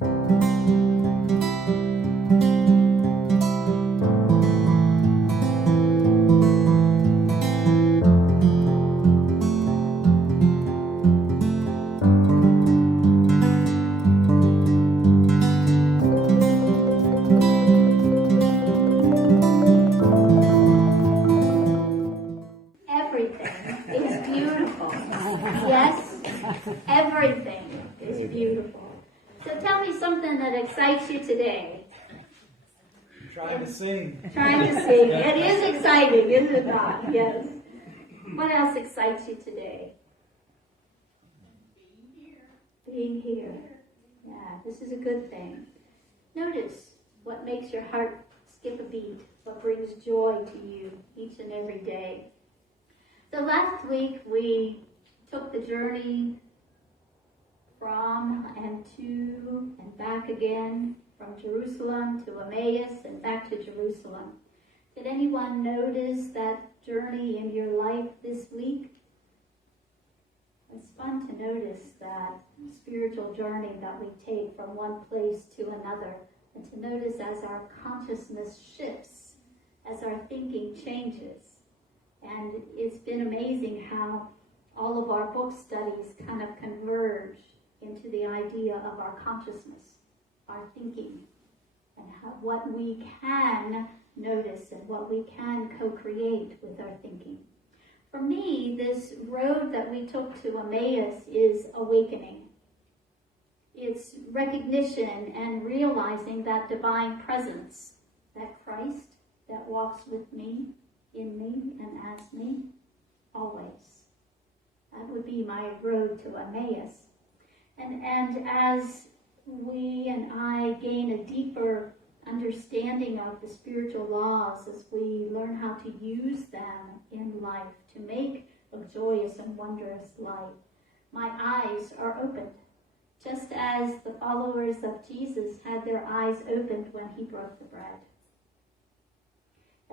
Everything is beautiful. So tell me something that excites you today. Trying to sing. Trying to sing. It is exciting, isn't it not? Yes. What else excites you today? Being here. Yeah, this is a good thing. Notice what makes your heart skip a beat, what brings joy to you each and every day. So last week we took the journey from and to and back again, from Jerusalem to Emmaus and back to Jerusalem. Did anyone notice that journey in your life this week? It's fun to notice that spiritual journey that we take from one place to another, and to notice as our consciousness shifts, as our thinking changes. And it's been amazing how all of our book studies kind of converge into the idea of our consciousness, our thinking, and what we can notice and what we can co-create with our thinking. For me, this road that we took to Emmaus is awakening. It's recognition and realizing that divine presence, that Christ that walks with me, in me, and as me, always. That would be my road to Emmaus. And as we and I gain a deeper understanding of the spiritual laws, as we learn how to use them in life to make a joyous and wondrous life, my eyes are opened, just as the followers of Jesus had their eyes opened when he broke the bread,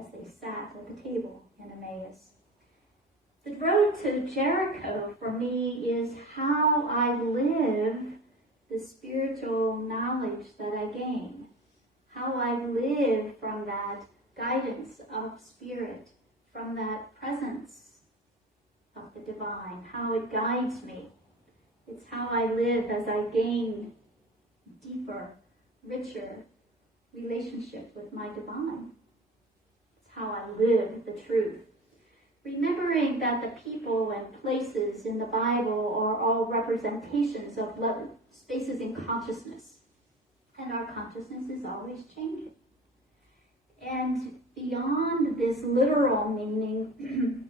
as they sat at the table in Emmaus. The road to Jericho for me is how I live the spiritual knowledge that I gain, how I live from that guidance of spirit, from that presence of the divine, how it guides me. It's how I live as I gain deeper, richer relationship with my divine. It's how I live the truth. Remembering that the people and places in the Bible are all representations of spaces in consciousness. And our consciousness is always changing. And beyond this literal meaning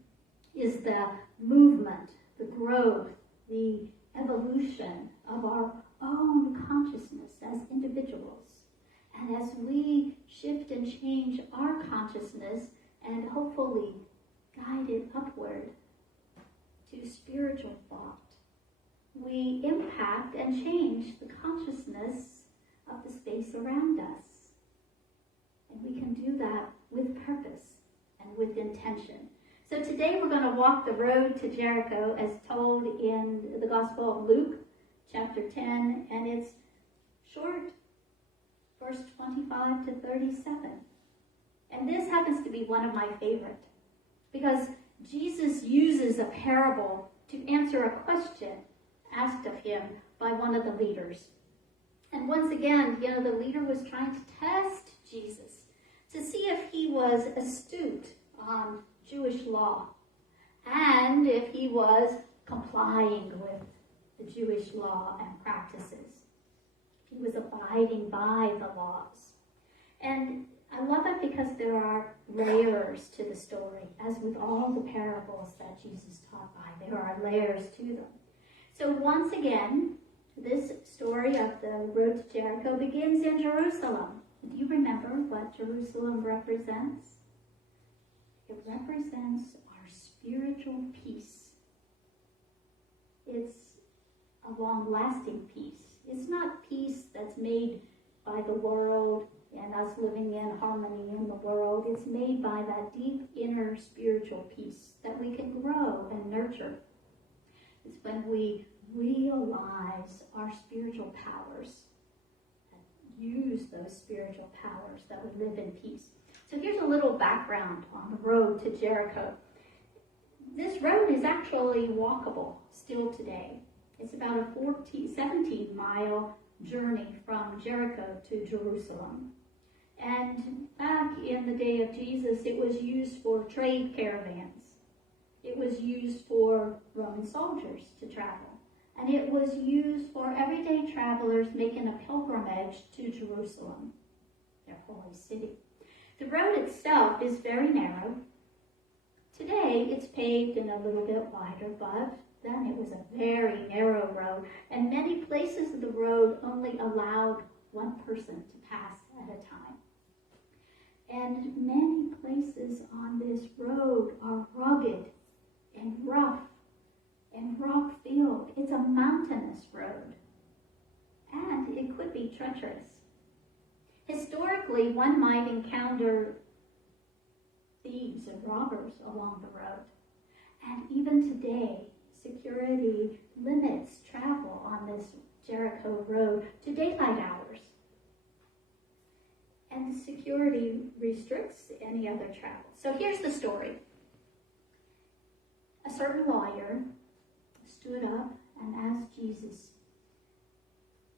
is the movement, the growth, the evolution of our own consciousness as individuals. And as we shift and change our consciousness and hopefully guide it upward to spiritual thought, we impact and change the consciousness of the space around us. And we can do that with purpose and with intention. So today we're going to walk the road to Jericho as told in the Gospel of Luke, chapter 10, and it's short, verse 25 to 37. And this happens to be one of my favorite, because Jesus uses a parable to answer a question asked of him by one of the leaders. And once again, the leader was trying to test Jesus to see if he was astute on Jewish law and if he was complying with the Jewish law and practices. He was abiding by the laws. And I love it because there are layers to the story, as with all the parables that Jesus taught by. There are layers to them. So once again, this story of the road to Jericho begins in Jerusalem. Do you remember what Jerusalem represents? It represents our spiritual peace. It's a long-lasting peace. It's not peace that's made by the world and us living in harmony in the world. It's made by that deep inner spiritual peace that we can grow and nurture. It's when we realize our spiritual powers, those spiritual powers that would live in peace. So here's a little background on the road to Jericho. This road is actually walkable still today. It's about a 17-mile journey from Jericho to Jerusalem. And back in the day of Jesus, it was used for trade caravans. It was used for Roman soldiers to travel. And it was used for everyday travelers making a pilgrimage to Jerusalem, their holy city. The road itself is very narrow. Today, it's paved and a little bit wider, but then it was a very narrow road, and many places of the road only allowed one person to pass at a time. And many places on this road are rugged and rough and rock-filled. It's a mountainous road, and it could be treacherous. Historically, one might encounter thieves and robbers along the road. And even today, security limits travel on this Jericho road to daylight hours. And the security restricts any other travel. So here's the story. A certain lawyer stood up and asked Jesus,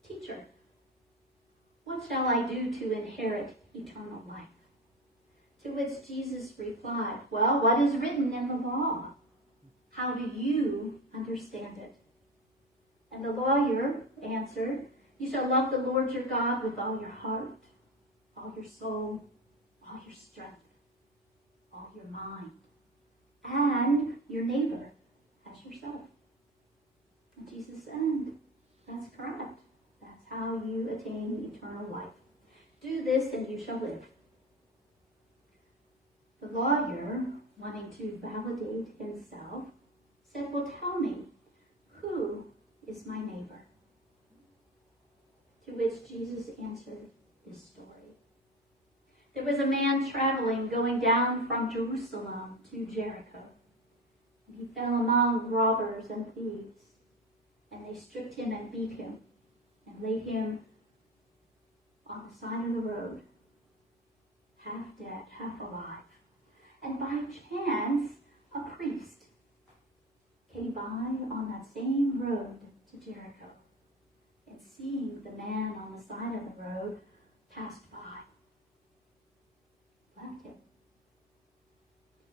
"Teacher, what shall I do to inherit eternal life?" To which Jesus replied, "Well, what is written in the law? How do you understand it?" And the lawyer answered, "You shall love the Lord your God with all your heart, all your soul, all your strength, all your mind, and your neighbor as yourself." And Jesus said, "That's correct. That's how you attain eternal life. Do this and you shall live." The lawyer, wanting to validate himself, said, "Well, tell me, who is my neighbor?" To which Jesus answered this story. There was a man traveling, going down from Jerusalem to Jericho. And he fell among robbers and thieves. And they stripped him and beat him and laid him on the side of the road, half dead, half alive. And by chance, a priest came by on that same road to Jericho, and seeing the man on the side of the road, passed by, left him.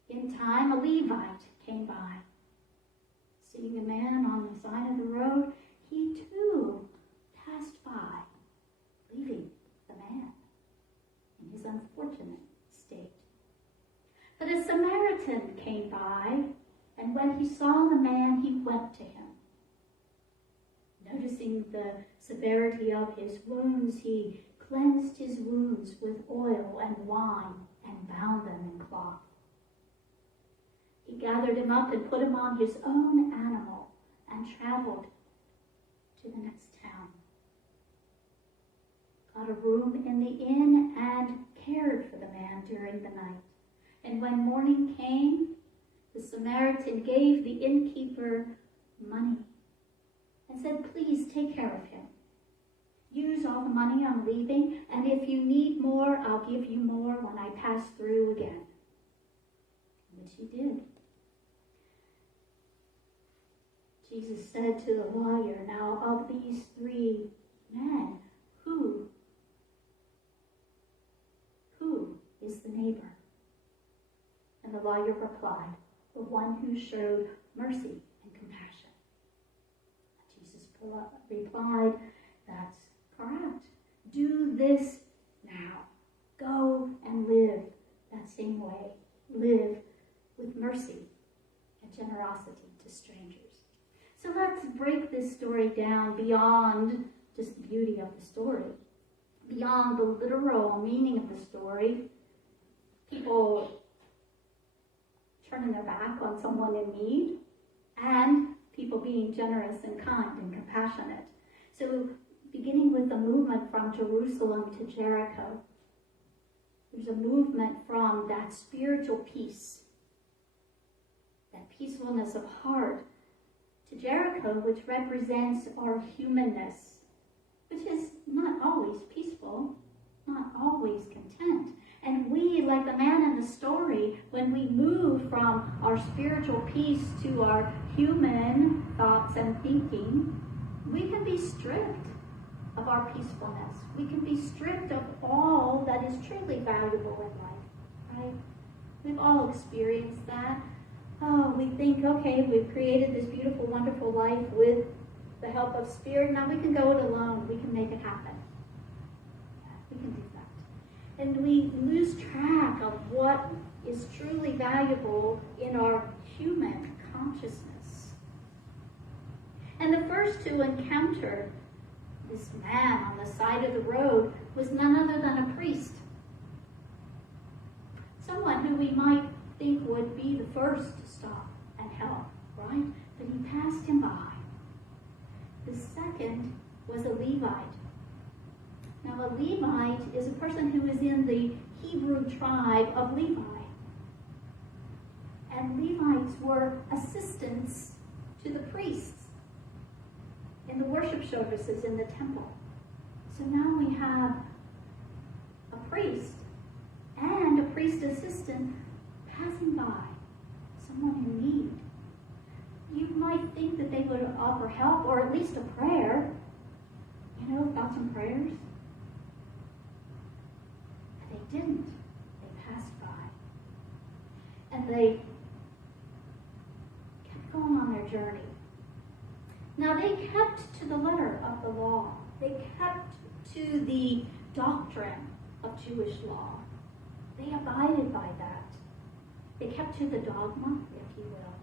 In time, a Levite came by. Seeing the man on the side of the road, he too passed by, leaving the man in his unfortunate state. But a Samaritan came by, and when he saw the man, he went to him. Noticing the severity of his wounds, he cleansed his wounds with oil and wine and bound them in cloth. He gathered him up and put him on his own animal and traveled to the next town. Got a room in the inn and cared for the man during the night. And when morning came, the Samaritan gave the innkeeper money and said, "Please take care of him. Use all the money I'm leaving, and if you need more, I'll give you more when I pass through again." Which he did. Jesus said to the lawyer, "Now of these three men, who is the neighbor?" And the lawyer replied, "The one who showed mercy and compassion." And Jesus replied, "That's correct. Do this now. Go and live that same way. Live with mercy and generosity to strangers." So let's break this story down beyond just the beauty of the story, beyond the literal meaning of the story. People turning their back on someone in need, and people being generous and kind and compassionate. So beginning with the movement from Jerusalem to Jericho, there's a movement from that spiritual peace, that peacefulness of heart, to Jericho, which represents our humanness, which is not always peaceful. the story, when we move from our spiritual peace to our human thoughts and thinking, we can be stripped of our peacefulness. We can be stripped of all that is truly valuable in life, right? We've all experienced that. Oh, we think, okay, we've created this beautiful, wonderful life with the help of Spirit. Now we can go it alone. We can make it happen. We can do that. And we lose track of what is truly valuable in our human consciousness. And the first to encounter this man on the side of the road was none other than a priest. Someone who we might think would be the first to stop and help, right? But he passed him by. The second was a Levite. Now, a Levite is a person who is in the Hebrew tribe of Levi. And Levites were assistants to the priests in the worship services in the temple. So now we have a priest and a priest assistant passing by someone in need. You might think that they would offer help or at least a prayer. You know, thoughts and prayers. But they didn't. They passed by. And they kept going on their journey. Now they kept to the letter of the law. They kept to the doctrine of Jewish law. They abided by that. They kept to the dogma, if you will.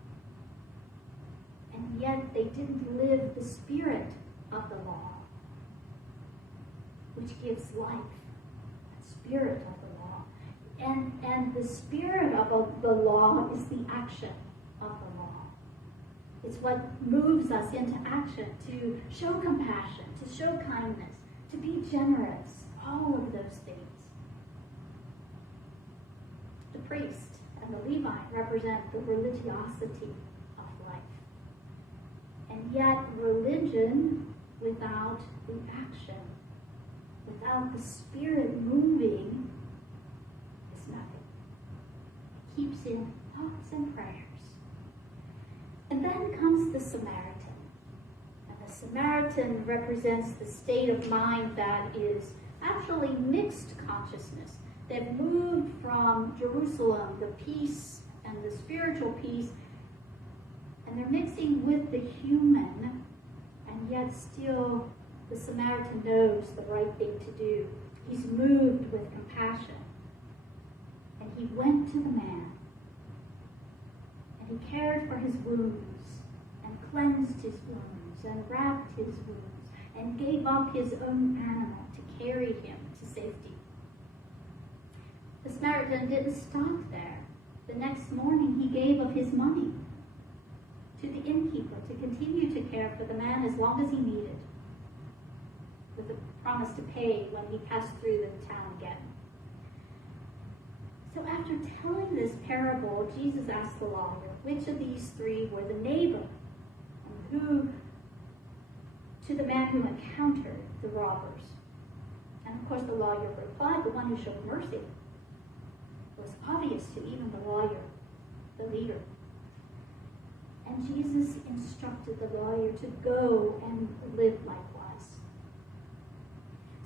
And yet they didn't live the spirit of the law, which gives life. The spirit of the law. And the spirit of the law is the action of the law. It's what moves us into action to show compassion, to show kindness, to be generous, all of those things. The priest and the Levite represent the religiosity of life. And yet religion without the action, without the Spirit moving, is nothing. It keeps in thoughts and prayers. And then comes the Samaritan. And the Samaritan represents the state of mind that is actually mixed consciousness. They've moved from Jerusalem, the peace and the spiritual peace, and they're mixing with the human, and yet still the Samaritan knows the right thing to do. He's moved with compassion. And he went to the man, and he cared for his wounds, and cleansed his wounds, and wrapped his wounds, and gave up his own animal to carry him to safety. The Samaritan didn't stop there. The next morning he gave of his money to the innkeeper to continue to care for the man as long as he needed, with a promise to pay when he passed through the town again. So after telling this parable, Jesus asked the lawyer, which of these three were the neighbor, and who to the man who encountered the robbers? And of course the lawyer replied, the one who showed mercy. It was obvious to even the lawyer, the leader. And Jesus instructed the lawyer to go and live likewise.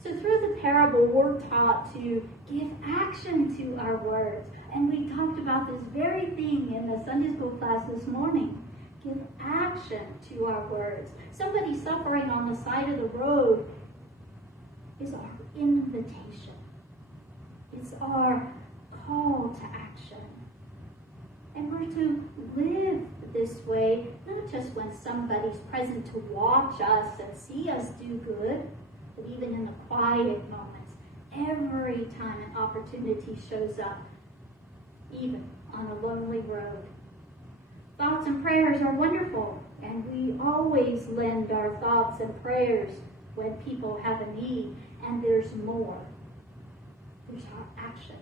So through the parable, we're taught to give action to our words. And we talked about this very thing in the Sunday school class this morning. Give action to our words. Somebody suffering on the side of the road is our invitation. It's our call to action. And we're to live this way, not just when somebody's present to watch us and see us do good, but even in the quiet moments, every time an opportunity shows up, even on a lonely road. Thoughts and prayers are wonderful, and we always lend our thoughts and prayers when people have a need, and there's more. There's our action.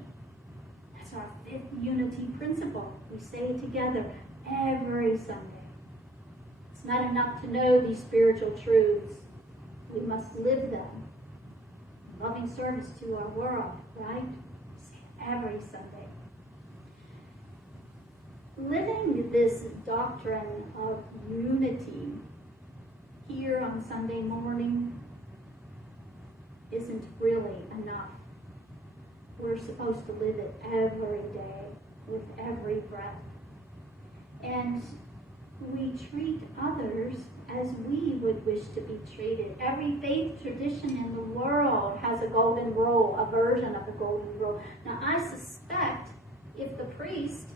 That's our fifth unity principle. We say it together every Sunday. It's not enough to know these spiritual truths. We must live them. Loving service to our world, right? Say it every Sunday. living this doctrine of unity here on Sunday morning isn't really enough. We're supposed to live it every day with every breath. And we treat others as we would wish to be treated. Every faith tradition in the world has a golden rule, a version of the golden rule. Now, I suspect if the priest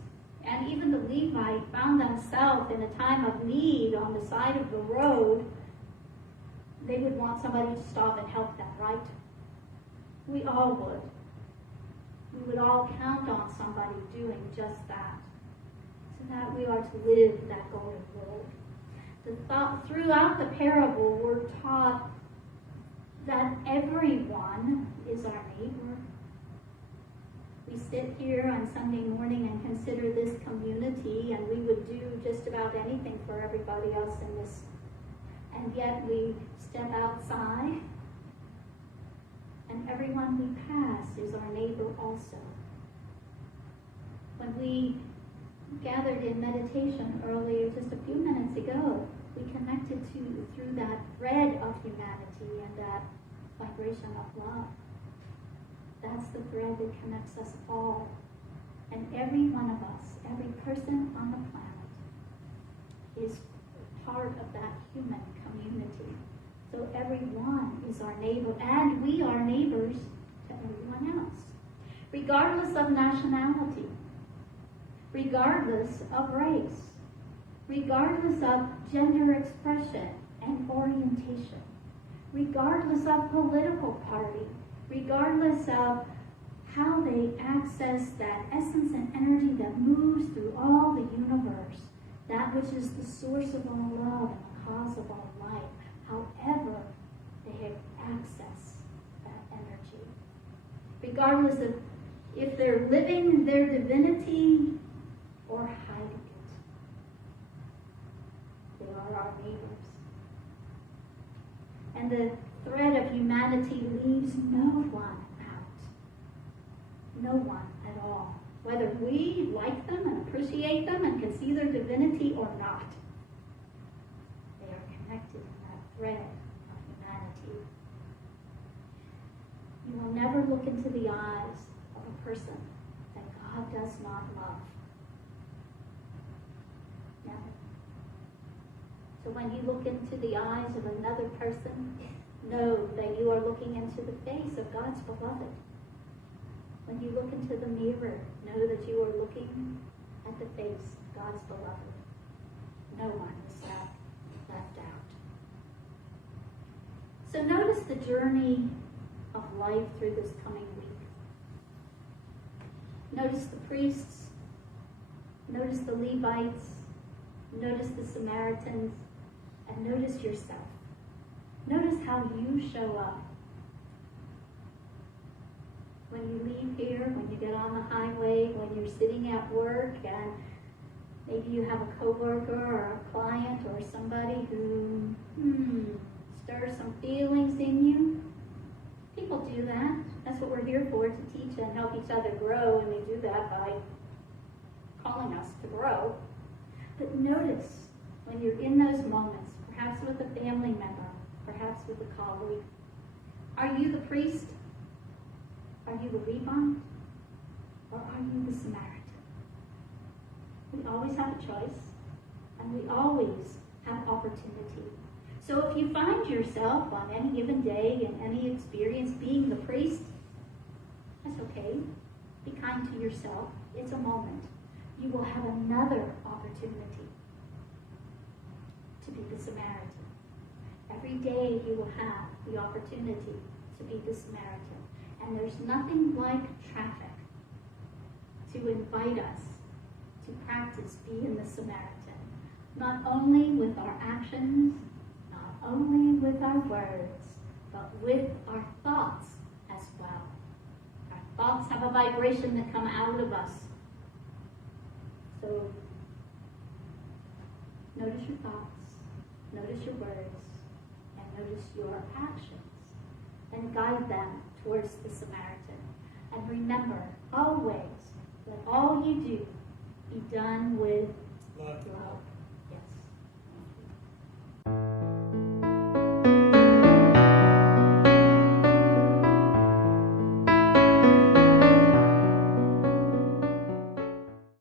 and even the Levite found themselves in a time of need on the side of the road, they would want somebody to stop and help them, right? We all would. We would all count on somebody doing just that, so that we are to live that golden rule. Throughout the parable, we're taught that everyone is our neighbor. We sit here on Sunday morning and consider this community, and we would do just about anything for everybody else in this. And yet we step outside, and everyone we pass is our neighbor also. When we gathered in meditation earlier, just a few minutes ago, we connected through that thread of humanity and that vibration of love. That's the thread that connects us all. And every one of us, every person on the planet, is part of that human community. So everyone is our neighbor, and we are neighbors to everyone else, regardless of nationality, regardless of race, regardless of gender expression and orientation, regardless of political party, regardless of how they access that essence and energy that moves through all the universe, that which is the source of all love and the cause of all life, however they have access that energy. Regardless of if they're living their divinity or hiding it, they are our neighbors. And the thread of humanity leaves no one out. No one at all. Whether we like them and appreciate them and can see their divinity or not. They are connected in that thread of humanity. You will never look into the eyes of a person that God does not love. Never. So when you look into the eyes of another person, know that you are looking into the face of God's beloved. When you look into the mirror, know that you are looking at the face of God's beloved. No one is left out. So notice the journey of life through this coming week. Notice the priests. Notice the Levites. Notice the Samaritans. And notice yourself. Notice how you show up. When you leave here, when you get on the highway, when you're sitting at work, and maybe you have a coworker or a client or somebody who stirs some feelings in you. People do that. That's what we're here for, to teach and help each other grow, and we do that by calling us to grow. But notice when you're in those moments, perhaps with a family member, perhaps with a colleague, are you the priest? Are you the Levite? Or are you the Samaritan? We always have a choice, and we always have opportunity. So if you find yourself on any given day in any experience being the priest, that's okay. Be kind to yourself. It's a moment. You will have another opportunity to be the Samaritan. Every day you will have the opportunity to be the Samaritan. And there's nothing like traffic to invite us to practice being the Samaritan. Not only with our actions, not only with our words, but with our thoughts as well. Our thoughts have a vibration that come out of us. So notice your thoughts, notice your words, and notice your actions. And guide them towards the Samaritan. And remember always that all you do be done with Love. love.